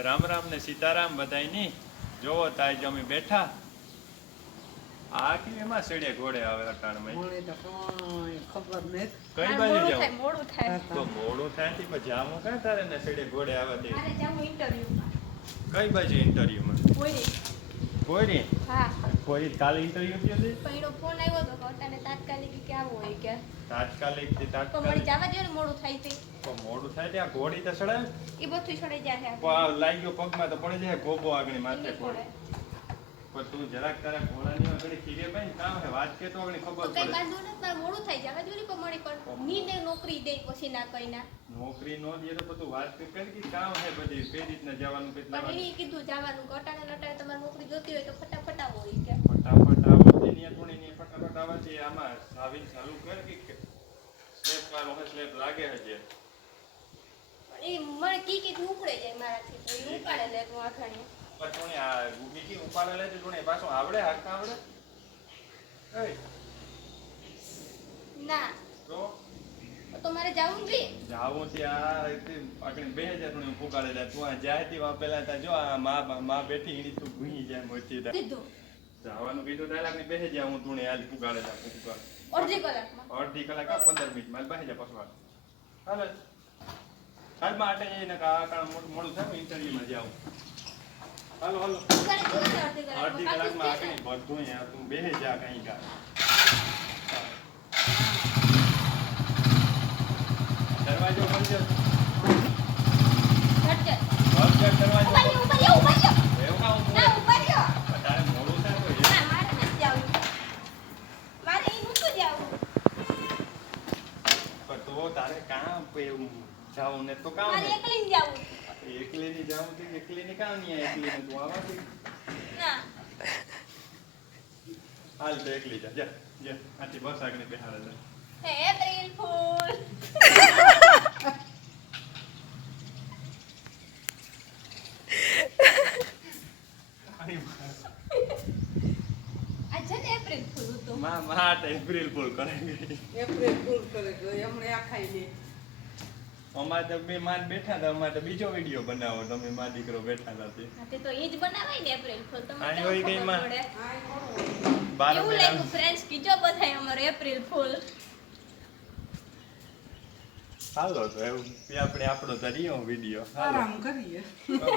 રામ રામ ને સીતારામ બધાયની. જોવો તાય જો અમે બેઠા. આ કે એમાં સેડે ઘોડે આવે અટાણમાં ખબર નહીં કઈ બાજુ જાવ મોડું થાય. તો મોડું થાયથી પછી જામું કાં તારે ને સેડે ઘોડે આવે તે. કઈ બાજુ ઇન્ટરવ્યુમાં કોઈ કોઈ હા. કોઈ કાલે ઇન્ટરવ્યુ થયો છે પણ એનો ફોન આવ્યો હતો કે તાત્કાલિક કે આવું હોય કે? તાત્કાલિકથી તો તાત્કાલિક? જવા ને મોડું થાય તે. તો મોડું થાય ત્યાં ઘોડી તો સડાય એ બધું છોડી જાય લાગ્યો પગમાં તો પડી જાય ગોબો આગળ માથે પડે. પણ તું જરાક તારા ઘોડાની આગળ ખીરે બેન કામ હે વાત કે તો આગળ ખબર પડે કઈ પડે. બાંધવું નથી મોડું થઈ જવા દો ને પણ ની પણ નોકરી દે પછી ના કઈ ના. નોકરી નો દે તો બધું વાત કે કરી કે કામ હે બધી કઈ રીતના જવાનું કઈ પણ એ કીધું જવાનું કટાણે અટાણે ને તમારે નોકરી જોતી હોય તો ફટાફટ આવો ઈ કે. ફટાફટ આવતી ને થોડી ને ફટાફટ આવતી આમાં સાવીન ચાલુ કર કે સ્લેબ વાળો હે સ્લેબ લાગે હજે. એ મને કી કી ઉપડે જાય મારાથી તો ઉપાડે લે તું આખણી પણ આ બીજી ઉપાડે લે તું પાછું આવડે હાથમાં આવડે? એય, ના. તો? તો મારે જવું જોઈએ જાવું ત્યાં રીતે આગળ બે હજારનું પુગાડે લે. તું આ જાય તી વા પેલા તા જો આ માં માં બેઠી એની તું ભૂઈ જાય મોટી તા. કીધું. જવાનું કીધું તારે આગળ બે હજાર હું તું હાલ પુગાડે તા પુગાડે અડધી અડધી કલાક આ પંદર મિનિટ. માં બે હજાર પાછું હાલ હાલ. માં આટે જઈને મોડું થાય ઇન્ટરવ્યુ માં જાવ. હાલો હાલો અડધી કલાકમાં યાર તું બે જા કઈ કા દરવાજો બંધ કર. બંધ કર દરવાજો. ઊભા રહ્યો. તારે એ ના, તો કામ એકલી જાવું. એકલી ની જાવું તો એકલી ની કામ નહીં એકલી ને તું આવાથી ના. હાલ તો એકલી જા જા જા આથી બસ આગળ બેહાડે જા. હે એપ્રિલ ફૂલ. છે એપ્રિલ ફૂલમાં માં એપ્રિલ ફૂલ કરે. એપ્રિલ ફૂલ કરે એમણે આ ખાઈ લે. અમારે તો બે માન બેઠા હતા અમારે તો બીજો વીડિયો બનાવો તમે માં દીકરો બેઠા હતા તે તો એ જ બનાવાય ને એપ્રિલ ફૂલ. તમને હોય કઈ માં? બાર એવું લાગ્યું ફ્રેન્ડ્સ કીજો બધાય અમારો એપ્રિલ ફૂલ. હાલો તો એવું આપણે આપણો તો રહ્યો વીડિયો આરામ કરીએ કરો.